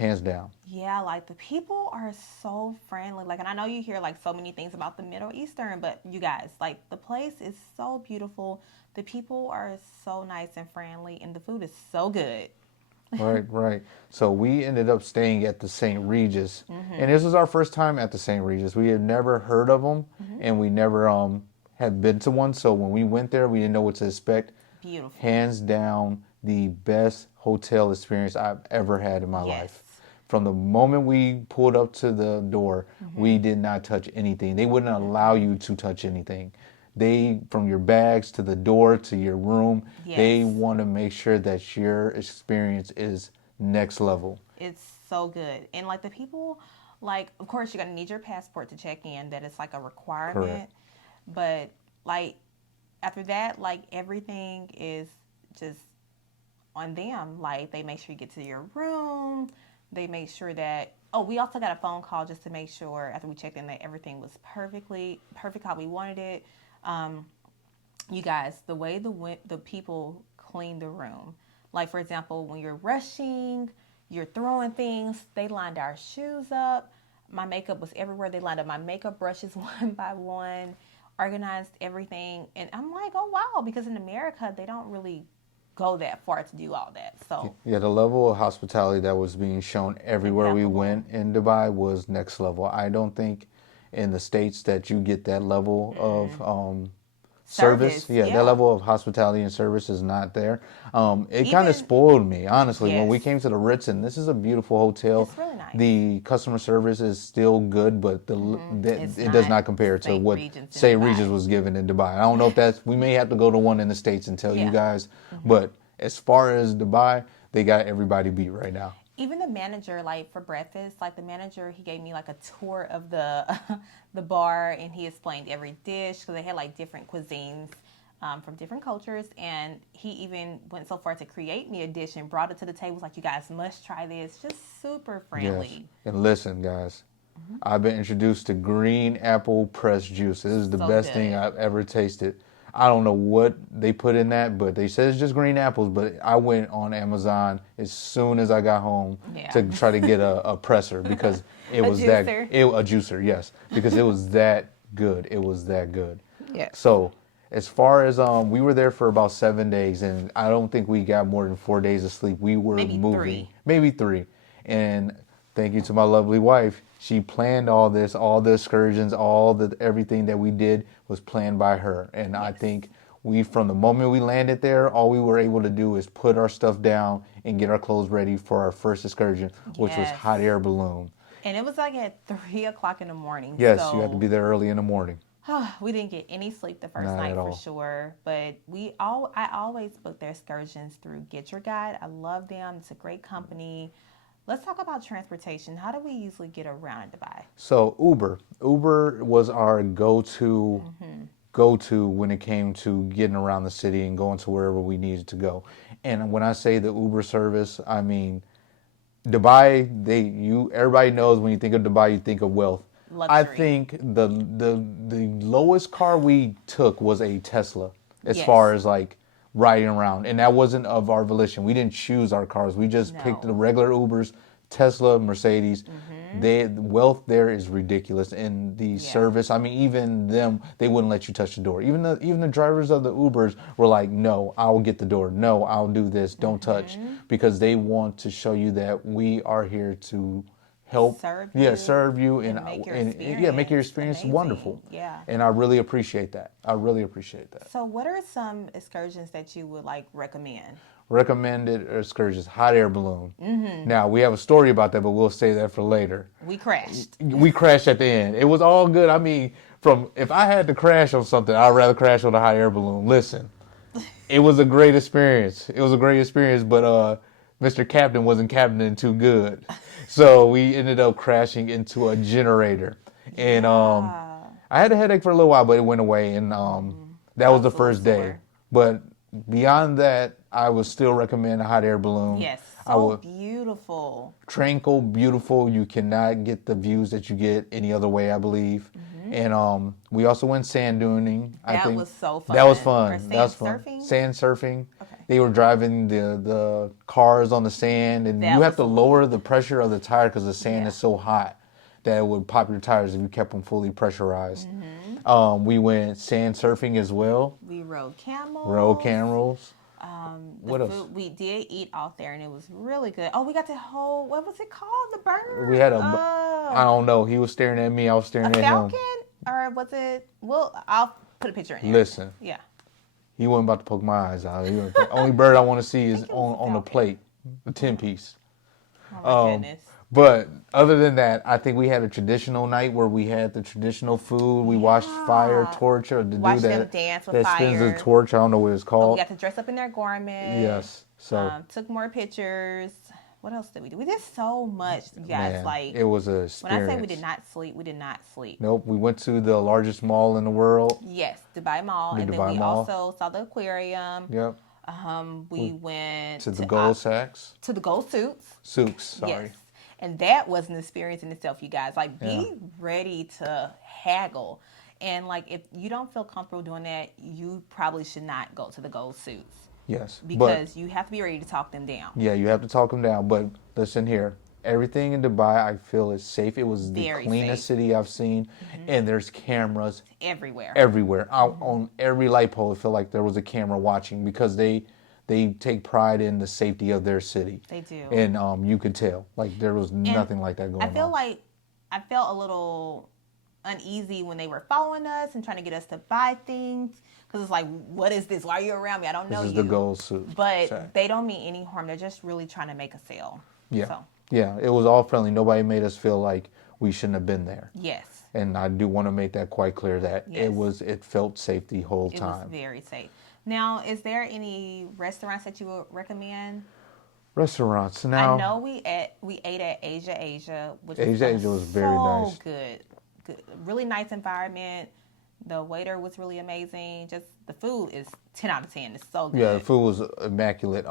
hands down. Yeah, like the people are so friendly. Like, and I know you hear like so many things about the Middle Eastern, but you guys, like the place is so beautiful. The people are so nice and friendly, and the food is so good. Right. So we ended up staying at the St. Regis, and this was our first time at the St. Regis. We had never heard of them, and we never had been to one. So when we went there, we didn't know what to expect. Beautiful. Hands down, the best hotel experience I've ever had in my life. From the moment we pulled up to the door, we did not touch anything. They wouldn't allow you to touch anything. They, from your bags to the door to your room, they want to make sure that your experience is next level. It's so good. And like the people, like, of course, you're going to need your passport to check in. That is like a requirement. Correct. But like after that, like everything is just on them. Like they make sure you get to your room. They make sure that, oh, we also got a phone call just to make sure after we checked in that everything was perfect how we wanted it. You guys, the way the people clean the room, like for example, when you're rushing, you're throwing things, they lined our shoes up. My makeup was everywhere. They lined up my makeup brushes one by one, organized everything. And I'm like, oh, wow, because in America, they don't really go that far to do all that. So yeah, the level of hospitality that was being shown everywhere we went in Dubai was next level. I don't think in the States that you get that level of service. Yeah, that level of hospitality and service is not there. It kind of spoiled me, honestly, when we came to the Ritz, and this is a beautiful hotel. It's really nice. The customer service is still good, but it does not compare to what St. Regis was given in Dubai. I don't know if we may have to go to one in the States and tell you guys, but as far as Dubai, they got everybody beat right now. Even the manager, like for breakfast, like the manager, he gave me like a tour of the the bar, and he explained every dish because they had like different cuisines from different cultures, and he even went so far to create me a dish and brought it to the table. Was like, you guys must try this. Just super friendly. Yes. And listen, guys, I've been introduced to green apple pressed juice. This is the best thing I've ever tasted. I don't know what they put in that, but they said it's just green apples. But I went on Amazon as soon as I got home to try to get a presser because it was a juicer, yes, because it was that good. It was that good. Yeah. So as far as we were there for about 7 days, and I don't think we got more than 4 days of sleep. We were moving, maybe 3, and thank you to my lovely wife. She planned all this, all the excursions, everything that we did was planned by her. And I think from the moment we landed there, all we were able to do is put our stuff down and get our clothes ready for our first excursion, which was hot air balloon. And it was like at 3 o'clock in the morning. Yes, you had to be there early in the morning. We didn't get any sleep the first night for sure, but I always book their excursions through Get Your Guide. I love them. It's a great company. Let's talk about transportation. How do we usually get around in Dubai? So Uber was our go-to when it came to getting around the city and going to wherever we needed to go. And when I say the Uber service, I mean Dubai. Everybody knows when you think of Dubai, you think of wealth. Luxury. I think the lowest car we took was a Tesla, as far as like riding around, and that wasn't of our volition. We didn't choose our cars. We just picked the regular Ubers, Tesla, Mercedes. The wealth there is ridiculous, and the service. I mean, even them, they wouldn't let you touch the door. Even the drivers of the Ubers were like, "No, I'll get the door. No, I'll do this. Don't touch," because they want to show you that we are here to help serve you and make your experience wonderful. Yeah. And I really appreciate that. So what are some excursions that you would like recommend? Recommended excursions, hot air balloon. Now we have a story about that, but we'll save that for later. We crashed at the end. It was all good. I mean, if I had to crash on something, I'd rather crash on a hot air balloon. Listen, it was a great experience. But Mr. Captain wasn't captaining too good. So we ended up crashing into a generator. And I had a headache for a little while, but it went away. And that was the first day. But beyond that, I would still recommend a hot air balloon. Yes, beautiful. Tranquil, beautiful. You cannot get the views that you get any other way, I believe. And we also went sand duning. That was so fun. That was fun. Surfing? Sand surfing. Okay. they were driving the cars on the sand, and That you have was to lower the pressure of the tire because the sand Yeah. is so hot that it would pop your tires if you kept them fully pressurized. We went sand surfing as well. We rode camels. Rode camels. The What else? food, we did eat out there, and it was really good. Oh, we got to hold, what was it called? The bird? We had I don't know. He was staring at me. I was staring a at falcon? him. Or was it, well, I'll put a picture in here. Listen. Yeah. He wasn't about to poke my eyes out. The only bird I want to see is it was a on the falcon. plate, the 10-piece. Oh, my goodness. But other than that, I think we had a traditional night where we had the traditional food. We watched fire torch, or the Watch dude them that dance with that spins the fire. torch. I don't know what it's We called. got to dress up in their garments. Yes. So Took more pictures. What else did we do? We did so much, you guys. man, Like, it was a when experience. I say we did not sleep, we did not sleep. Nope. We went to the largest mall in the world. Yes, Dubai Mall, The and Dubai then we Mall. also saw the aquarium. Yep. We went To the gold sacks. to the gold suits. Souks. Sorry. Yes, and that was an experience in itself, you guys. Like, be ready to haggle, and like if you don't feel comfortable doing that, you probably should not go to the gold suits Yes. because you have to be ready to talk them down. Yeah, you have to talk them down. But listen here, everything in Dubai, I feel is safe. It was the Very cleanest safe. city I've seen, and there's cameras Everywhere. everywhere. Out on every light pole, it felt like there was a camera watching because they take pride in the safety of their city. They do. And you could tell, like there was nothing like that going on. I feel like I felt a little uneasy when they were following us and trying to get us to buy things because it's like, what is this? Why are you around me? I don't know this is you. the gold suit. But Check. they don't mean any harm. They're just really trying to make a sale. Yeah. So, Yeah, it was all friendly. Nobody made us feel like we shouldn't have been there. yes. And I do want to make that quite clear that Yes. it felt safe the whole It time. was very safe. Now, is there any restaurants that you would recommend? Restaurants now. I know we ate at Asia, which Asia was, was very so nice. good. Really nice environment. The waiter was really amazing. Just the food is 10 out of 10. It's so good. Yeah, the food was immaculate.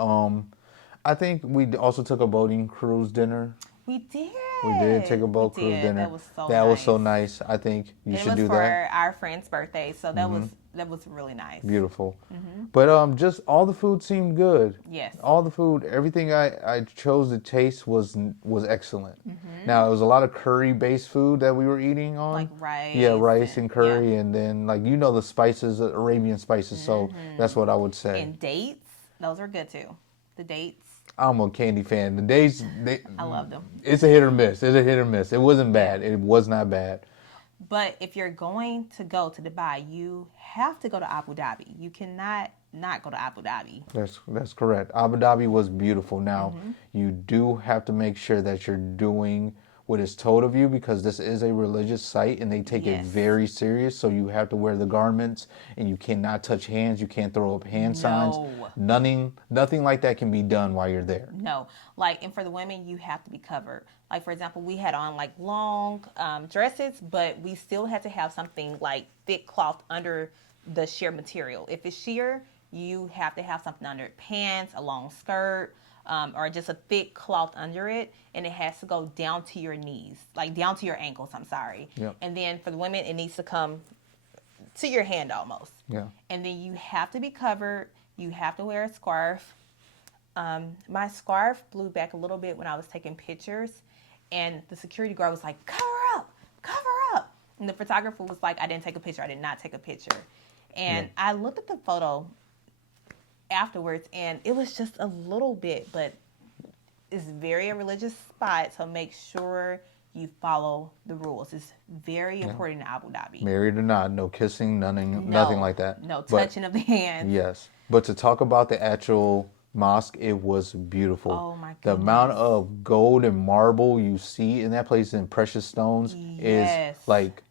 I think we also took a boating cruise dinner. We did. We did take a boat We cruise did. dinner. That was so nice. I think you It should was do for that. our friend's birthday, so that was really nice. Beautiful. But just all the food seemed good. Yes. All the food, everything I chose to taste was excellent. Now it was a lot of curry based food that we were eating on. Like rice. Yeah, rice and curry, yeah. and then like the spices, Arabian spices. So that's what I would say. And dates, those are good too. The dates, I'm a candy fan. The days, I love them. it's a hit or miss. It's a hit or miss. It wasn't bad. It was not bad. But if you're going to go to Dubai, you have to go to Abu Dhabi. You cannot not go to Abu Dhabi. That's correct. Abu Dhabi was beautiful. Now, you do have to make sure that you're doing what is told of you because this is a religious site and they take it Yes. very serious. So you have to wear the garments and you cannot touch hands. You can't throw up hand signs. Nothing like that can be done while you're there. No, like, and for the women, you have to be covered. Like, for example, we had on like long dresses, but we still had to have something like thick cloth under the sheer material. If it's sheer, you have to have something under it, pants, a long skirt, or just a thick cloth under it, and it has to go down to your knees, like down to your ankles. I'm sorry. Yep. And then for the women, it needs to come to your hand almost. Yeah. And then you have to be covered. You have to wear a scarf. My scarf blew back a little bit when I was taking pictures, and the security guard was like, cover up. And the photographer was like, I didn't take a picture. I did not take a picture. And I looked at the photo afterwards, and it was just a little bit, but it's very a religious spot, so make sure you follow the rules. It's very important in Abu Dhabi. Married or not, no kissing, nothing like that. No But- touching of the hands. Yes. But to talk about the actual mosque, it was beautiful. Oh, my The goodness. amount of gold and marble you see in that place and precious stones Yes. is like,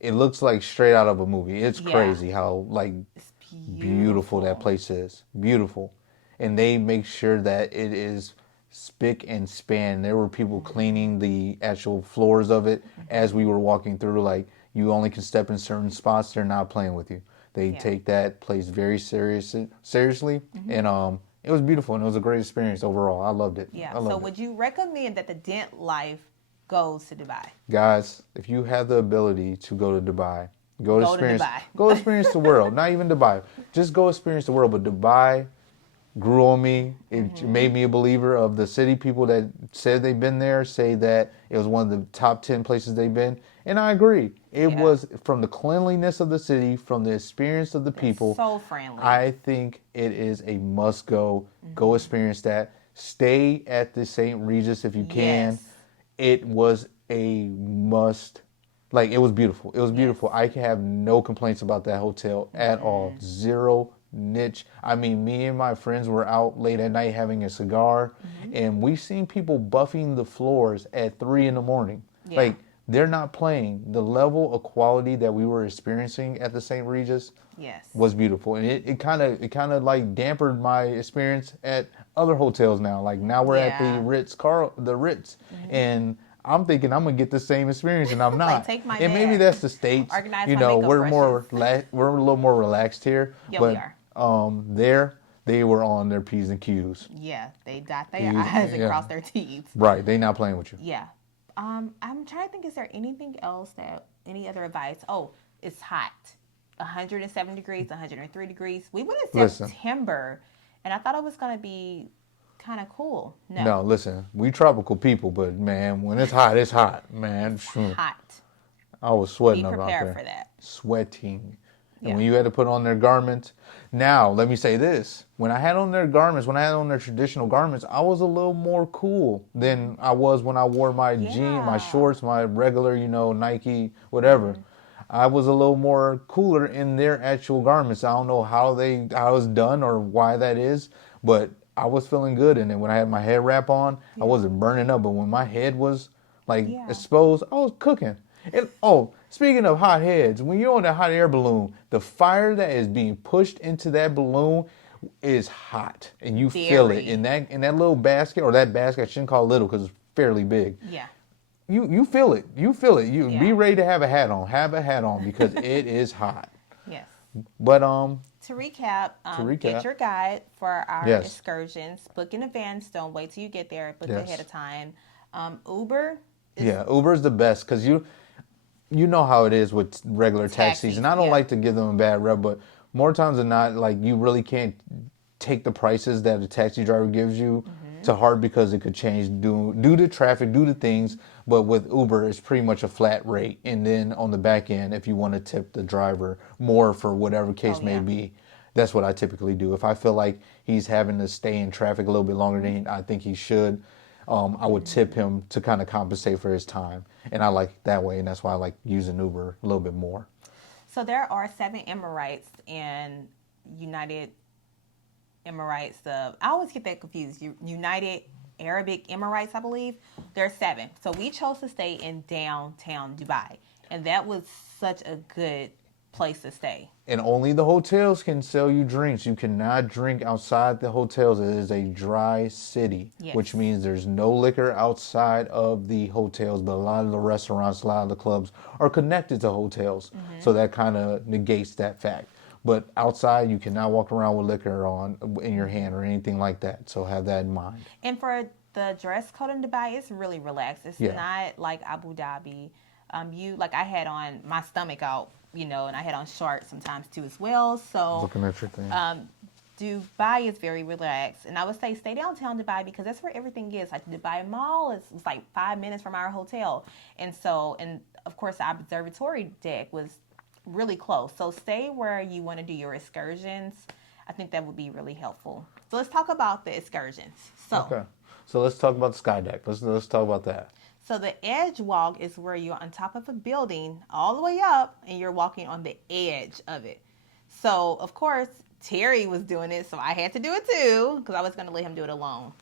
it looks like straight out of a movie. It's Yeah. crazy how like It's beautiful that place is. Beautiful. And they make sure that it is spick and span. There were people cleaning the actual floors of it as we were walking through. Like, you only can step in certain spots. They're not playing with you. They take that place very seriously. And it was beautiful and it was a great experience overall. I loved it. Yeah. I loved So it. would you recommend that the Dent Life goes to Dubai? Guys, if you have the ability to go to Dubai, Go to Dubai. Go experience the world. Not even Dubai. Just go experience the world. But Dubai, grew on me. It made me a believer of the city. People that said they've been there say that it was one of the top 10 places they've been. And I agree. It was from the cleanliness of the city, from the experience of the people. So friendly. I think it is a must go. Go experience that. Stay at the St. Regis if you can. Yes. It was a must. Like, it was beautiful. It was beautiful. I can have no complaints about that hotel at all. Zero niche. I mean, me and my friends were out late at night having a cigar, and we seen people buffing the floors at 3 a.m. Yeah. Like, they're not playing. The level of quality that we were experiencing at the St. Regis was beautiful, and it kind of like dampened my experience at other hotels now. Like, now we're at the Ritz, and I'm thinking I'm gonna get the same experience, and I'm not. Like, take my and maybe bag. that's the States. Organize you my know, makeup we're a little more relaxed here. Yeah, but, we are. There they were on their P's and Q's. Yeah, they dot their I's and cross their T's. Right, they not playing with you. Yeah. I'm trying to think, is there anything else any other advice? Oh, it's hot. 107 degrees, 103 degrees. We went in September, and I thought it was going to be kind of cool. No, listen, we tropical people, but man, when it's hot, man. It's hot. I was sweating Be out there. prepared for that. Sweating. And when you had to put on their garments. Now, let me say this. When I had on their traditional garments, I was a little more cool than I was when I wore my jeans, my shorts, my regular, Nike, whatever. I was a little more cooler in their actual garments. I don't know how it's done or why that is, but I was feeling good in it. When I had my head wrap on, I wasn't burning up, but when my head was exposed, I was cooking. Speaking of hot heads, when you're on that hot air balloon, the fire that is being pushed into that balloon is hot, and you feel it in that little basket, or that basket. I shouldn't call it little because it's fairly big. Yeah. You feel it. You feel it. Be ready to have a hat on. Have a hat on because it is hot. Yes. But to recap, get your guide for our excursions. Book in advance. Don't wait till you get there. Book ahead of time. Uber. Uber's the best because you know how it is with regular taxis, and I don't like to give them a bad rep, but more times than not, like, you really can't take the prices that a taxi driver gives you to heart because it could change due to traffic, due to things. But with Uber, it's pretty much a flat rate, and then on the back end, if you want to tip the driver more for whatever case may be, that's what I typically do. If I feel like he's having to stay in traffic a little bit longer than I think he should, I would tip him to kind of compensate for his time. And I like it that way, and that's why I like using Uber a little bit more. So there are 7 emirates in United Emirates. I always get that confused. United Arabic Emirates, I believe. There are 7. So we chose to stay in downtown Dubai. And that was such a good place to stay. And only the hotels can sell you drinks. You cannot drink outside the hotels. It is a dry city, which means there's no liquor outside of the hotels. But a lot of the restaurants, a lot of the clubs are connected to hotels. So that kind of negates that fact. But outside, you cannot walk around with liquor in your hand or anything like that. So have that in mind. And for the dress code in Dubai, it's really relaxed. It's not like Abu Dhabi. I had on my stomach out, and I had on shorts sometimes too as well. So looking at your thing. Dubai is very relaxed, and I would say stay downtown Dubai because that's where everything is. Like the Dubai Mall is like 5 minutes from our hotel, and of course the observatory deck was really close. So stay where you want to do your excursions. I think that would be really helpful. So let's talk about the excursions. So let's talk about the sky deck. Let's talk about that. So the edge walk is where you're on top of a building all the way up and you're walking on the edge of it. So, of course, Terry was doing it, so I had to do it too because I was going to let him do it alone.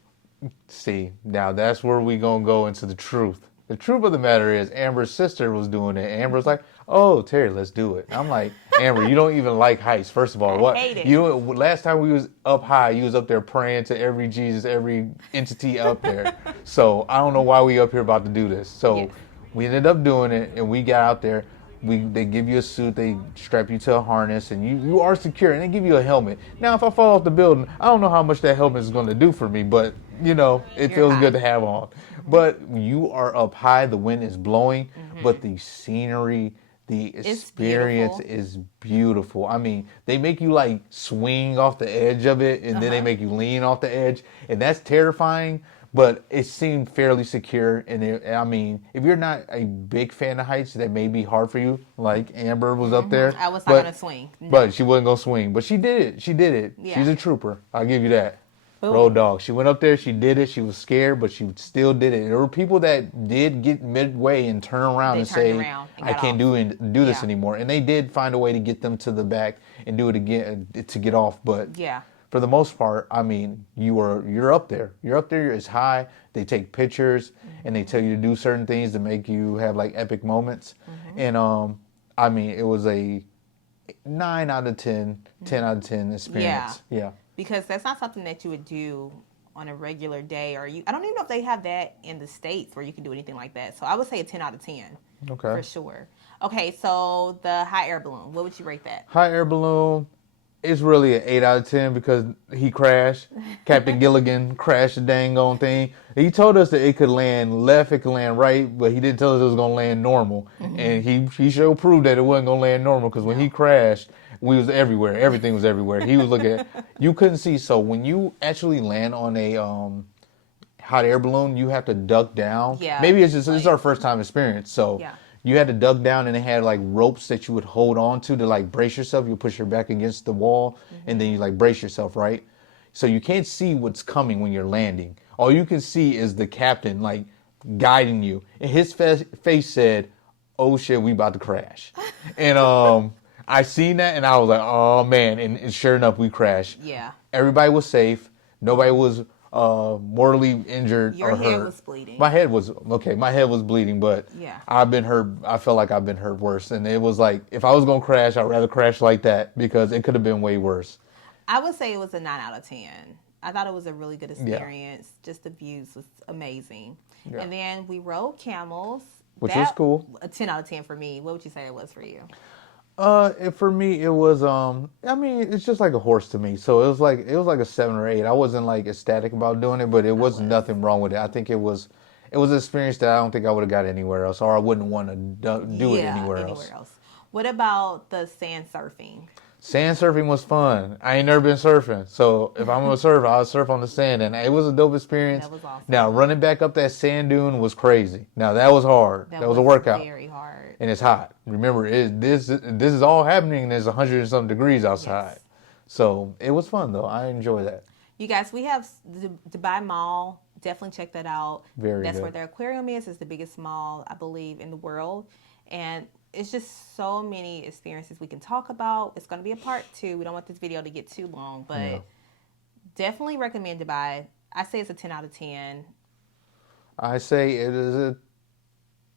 See, now that's where we going to go into the truth. The truth of the matter is Amber's sister was doing it. Amber's like, oh, Terry, let's do it. I'm like, Amber, you don't even like heights. First of all, I hate it. Last time we was up high, you was up there praying to every Jesus, every entity up there. So I don't know why we up here about to do this. So we ended up doing it, and we got out there. They give you a suit, they strap you to a harness, and you are secure, and they give you a helmet. Now, if I fall off the building, I don't know how much that helmet is going to do for me, but, it feels good to have on. But you are up high, the wind is blowing, but the scenery, The experience is beautiful. I mean, they make you like swing off the edge of it, and then they make you lean off the edge, and that's terrifying. But it seemed fairly secure, and I mean, if you're not a big fan of heights, that may be hard for you. Like Amber was up there, I was not gonna swing, no. But she wasn't gonna swing. But she did it. She did it. Yeah. She's a trooper. I'll give you that. Boom. Road dog. She went up there. She did it. She was scared, but she still did it. There were people that did get midway and turn around and say, "I can't do this anymore." And they did find a way to get them to the back and do it again to get off. But yeah, for the most part, I mean, you're up there. You're up there. It's high. They take pictures and they tell you to do certain things to make you have like epic moments. And I mean, it was a 9 out of 10, 10 out of 10 experience. Yeah. Because that's not something that you would do on a regular day, or I don't even know if they have that in the States where you can do anything like that. So I would say a 10 out of 10. Okay. For sure. Okay, so the hot air balloon, what would you rate that? Hot air balloon, it's really an 8 out of 10 because he crashed. Captain Gilligan crashed the dang on thing. He told us that it could land left, it could land right, but he didn't tell us it was going to land normal. And he sure proved that it wasn't going to land normal because when he crashed, we was everywhere. Everything was everywhere. He was looking at, you couldn't see. So when you actually land on a hot air balloon, you have to duck down. Yeah. Maybe it's just, this is our first time experience. So you had to duck down and it had like ropes that you would hold on to like brace yourself. You push your back against the wall and then you like brace yourself, right? So you can't see what's coming when you're landing. All you can see is the captain like guiding you. And his face said, "Oh shit, we about to crash." And I seen that and I was like, oh man. And sure enough, we crashed. Yeah. Everybody was safe. Nobody was mortally injured or hurt. Your head was bleeding. My head was, okay, my head was bleeding, but I've been hurt. I felt like I've been hurt worse. And it was like, if I was going to crash, I'd rather crash like that because it could have been way worse. I would say it was a 9 out of 10. I thought it was a really good experience. Just the views was amazing. And then we rode camels. Which was cool. A 10 out of 10 for me. What would you say it was for you? For me, it was, I mean, it's just like a horse to me. So it was like a 7 or 8. I wasn't like ecstatic about doing it, but it wasn't nothing wrong with it. I think it was an experience that I don't think I would have got anywhere else, or I wouldn't want to do it anywhere else. What about the sand surfing? Sand surfing was fun. I ain't never been surfing. So if I'm going to surf, I'll surf on the sand. And it was a dope experience. That was awesome. Now, running back up that sand dune was crazy. Now, that was hard. That was a workout. Very hard. And it's hot. Remember, this is all happening and there's 100 and something degrees outside. Yes. So it was fun, though. I enjoy that. You guys, we have the Dubai Mall. Definitely check that out. That's where their aquarium is. It's the biggest mall, I believe, in the world. And it's just so many experiences we can talk about. It's going to be a part 2. We don't want this video to get too long, but definitely recommend Dubai. I say it's a 10 out of 10. I say it is a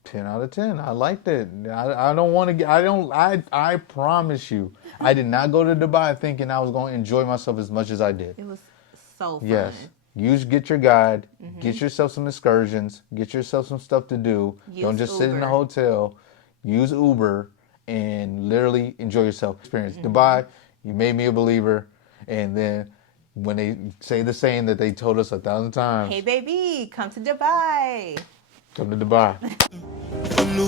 10 out of 10. I liked it. I don't want to get, I promise you, I did not go to Dubai thinking I was going to enjoy myself as much as I did. It was so fun. Yes. Get your guide, get yourself some excursions, get yourself some stuff to do. Don't just sit in a hotel. Use Uber and literally enjoy yourself. Experience Dubai. You made me a believer. And then when they say the saying that they told us 1,000 times. Hey, baby, come to Dubai. Come to Dubai. From the